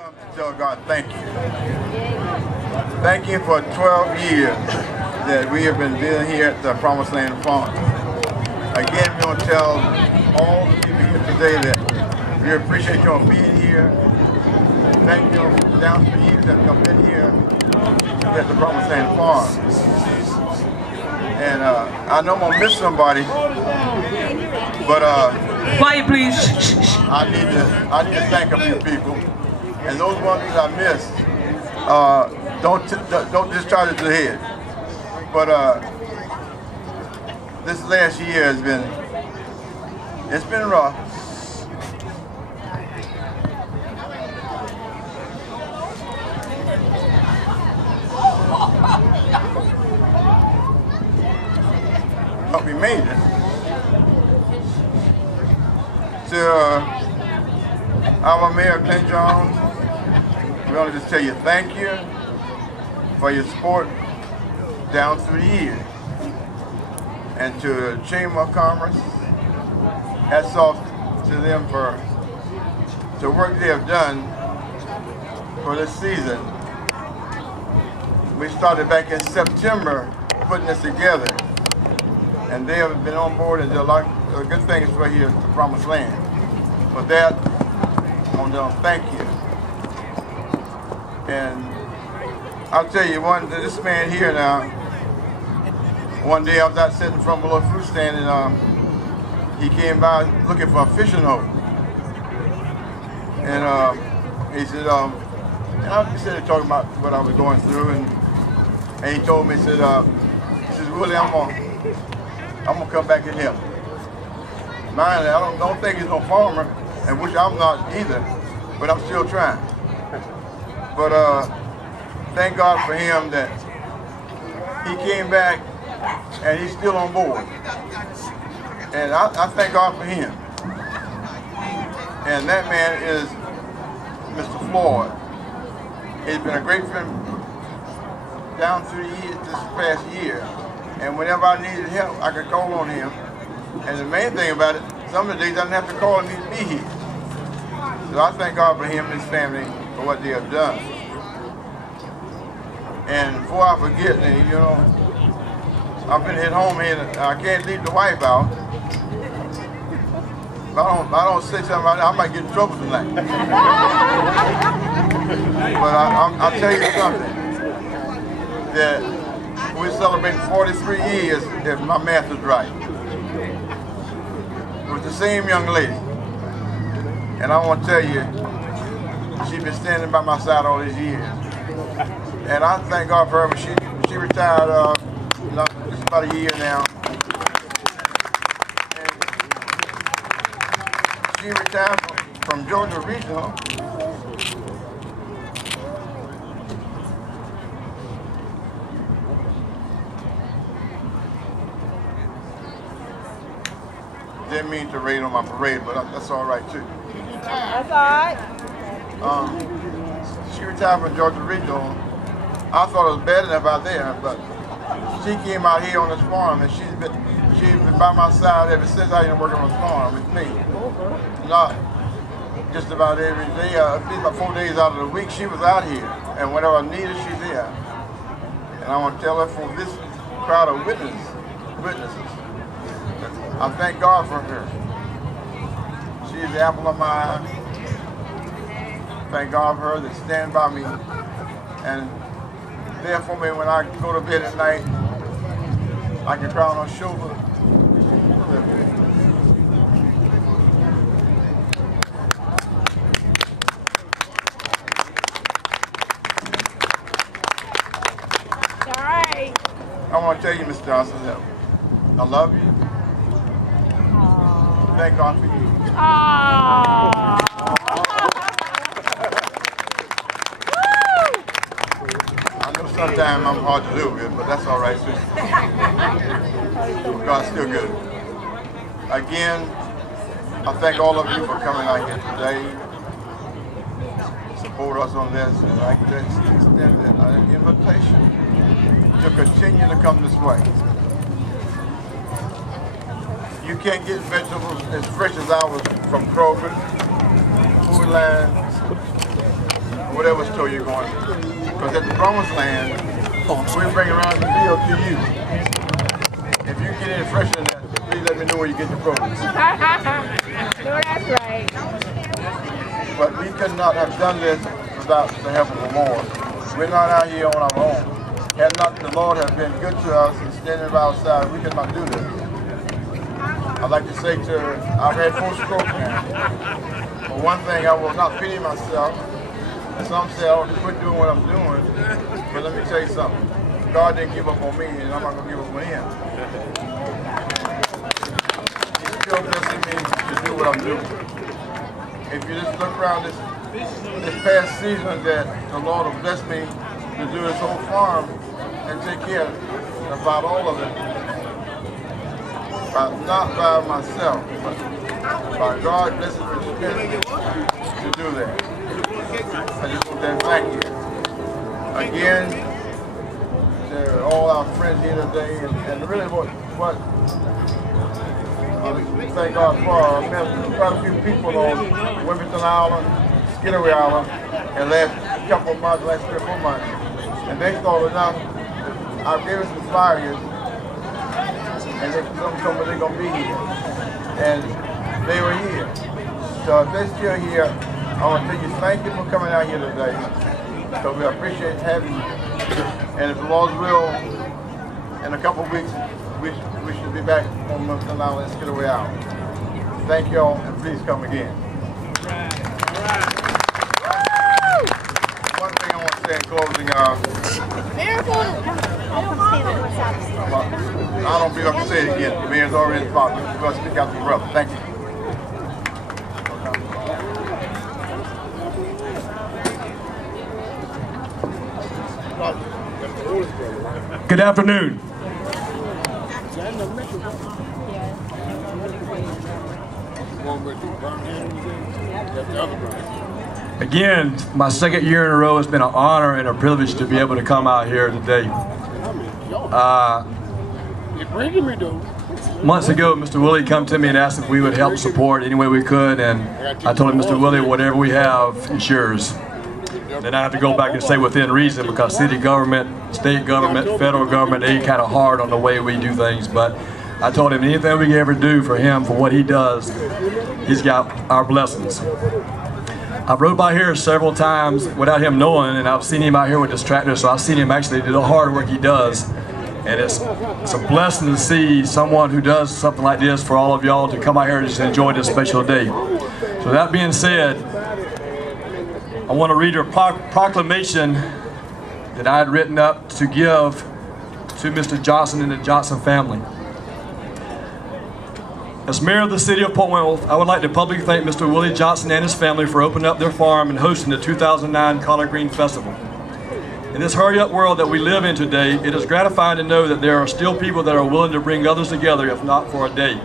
come to tell God thank you. Thank you for 12 years that we have been living here at the Promised Land Farm. Again, we want to tell all the people here today that we appreciate you being here. Thank you down to the years that come in here at the Promised Land Farm. And I know I'm going to miss somebody, but quiet, please. I need to thank a few people. And those ones that I missed, don't discharge it to the head. But this last year has been, it's been rough. But we made it. To our Mayor, Clint Jones, we want to just tell you thank you for your support down through the years. And to the Chamber of Commerce, hats off to them for the work they have done for this season. We started back in September putting this together, and they have been on board and did a lot of good things for here at the Promised Land. For that, I want to thank you. And I'll tell you, this man here now, one day I was out sitting from a little fruit stand, and he came by looking for a fishing hole. And he said, and I started talking about what I was going through, and he told me, he says, Willie, I'm gonna come back and help. Mind, I don't think he's no farmer, and which I'm not either, but I'm still trying. But thank God for him that he came back and he's still on board. And I thank God for him. And that man is Mr. Floyd. He's been a great friend down through the years, this past year. And whenever I needed help, I could call on him. And the main thing about it, some of the days I didn't have to call him, he'd be here. So I thank God for him and his family for what they have done. And before I forget, you know, I've been at home here, I can't leave the wife out. If I don't say something about it, I might get in trouble tonight. But I'll tell you something, that we're celebrating 43 years, if my math is right, with the same young lady. And I want to tell you, she's been standing by my side all these years. And I thank God for her. She retired just about a year now. And she retired from Georgia Regional. Didn't mean to rain on my parade, but that's all right too. That's all right. She retired from Georgia Regional. I thought it was bad enough out there, but she came out here on this farm, and she's been by my side ever since I been working on this farm with me. Not just about every day, at least about 4 days out of the week, she was out here, and whenever I need her, she's here. And I want to tell her for this crowd of witnesses, I thank God for her. She is the apple of my eye. Thank God for her that stand by me and there for me when I go to bed at night. I can cry on her shoulder. All right. I want to tell you, Mr. Johnson, that I love you. Thank God for you. Aww. I know sometimes I'm hard to live with, but that's all right too. God's still good. Again, I thank all of you for coming out here today. Support us on this, and I can extend an invitation to continue to come this way. You can't get vegetables as fresh as ours from Kroger, Food Line, whatever store you're going to. Because at the promised land, we bring around the meal to you. If you get any fresher than that, please let me know where you get the produce. No, that's right. But we could not have done this without the help of the Lord. We're not out here on our own. Had not the Lord have been good to us and standing by our side, we could not do this. I'd like to say I've had 4 strokes now. For one thing, I will not pity myself. Some say I ought to quit doing what I'm doing. But let me tell you something. God didn't give up on me, and I'm not going to give up on him. He's still blessing me to do what I'm doing. If you just look around this past season that the Lord has blessed me to do this whole farm and take care of about all of it. Not by myself, but by God blessing me to do that. I just want to thank you. Again, to all our friends here today, and really what I thank God for. I met quite a few people on Wilmington Island, Skidaway Island, and last couple of months, last 3 or 4 months. And they thought enough, I gave them some flyers, and they told me they're going to be here. And they were here. So if they're still here, I want to tell you thank you for coming out here today. So we appreciate having you. And if the Lord's will, in a couple of weeks, we should be back on Wilmington Island and Skidaway Island. Thank y'all, and please come again. One thing I want to say in closing, I don't believe I can say it again. The mayor's already spoken. We're going to speak out to your brother. Thank you. Good afternoon. Again, my 2nd year in a row, it's been an honor and a privilege to be able to come out here today. Months ago, Mr. Willie came to me and asked if we would help support any way we could, and I told him, Mr. Willie, whatever we have is yours. Then I have to go back and say within reason, because city government, state government, federal government, they kind of hard on the way we do things. But I told him anything we can ever do for him, for what he does, he's got our blessings. I've rode by here several times without him knowing, and I've seen him out here with this tractor, so I've seen him actually do the hard work he does. And it's a blessing to see someone who does something like this for all of y'all to come out here and just enjoy this special day. So that being said, I want to read a proclamation that I had written up to give to Mr. Johnson and the Johnson family. As mayor of the city of Port Wentworth, I would like to publicly thank Mr. Willie Johnson and his family for opening up their farm and hosting the 2009 Collard Green Festival. In this hurry-up world that we live in today, it is gratifying to know that there are still people that are willing to bring others together, if not for a day.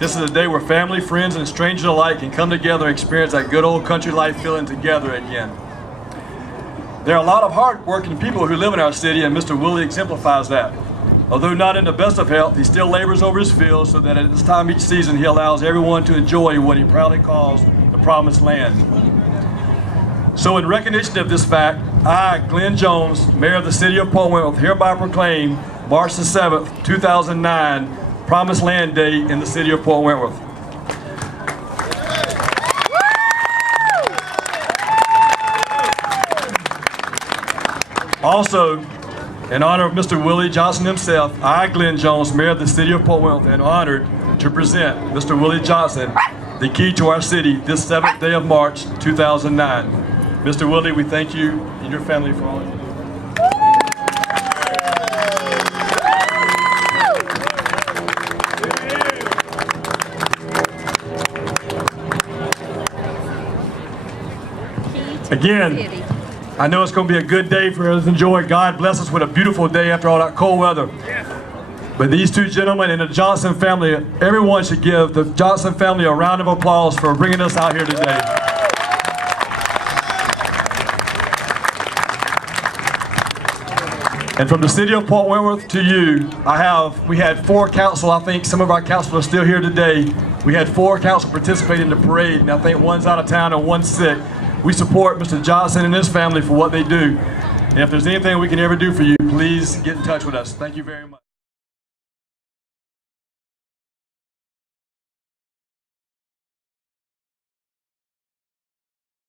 This is a day where family, friends, and strangers alike can come together and experience that good old country life feeling together again. There are a lot of hard-working people who live in our city, and Mr. Willie exemplifies that. Although not in the best of health, he still labors over his fields so that at this time each season he allows everyone to enjoy what he proudly calls the Promised Land. So in recognition of this fact, I, Glenn Jones, Mayor of the City of Port Wentworth, hereby proclaim March the 7th, 2009, Promised Land Day in the City of Port Wentworth. Also, in honor of Mr. Willie Johnson himself, I, Glenn Jones, Mayor of the City of Port Wentworth, am honored to present Mr. Willie Johnson the key to our city this 7th day of March, 2009. Mr. Willie, we thank you and your family for all of you. Again, I know it's going to be a good day for us to enjoy. God bless us with a beautiful day after all that cold weather. But these two gentlemen and the Johnson family, everyone should give the Johnson family a round of applause for bringing us out here today. And from the city of Port Wentworth to you, we had 4 council, I think some of our council are still here today. We had 4 council participate in the parade, and I think one's out of town and one's sick. We support Mr. Johnson and his family for what they do. And if there's anything we can ever do for you, please get in touch with us. Thank you very much.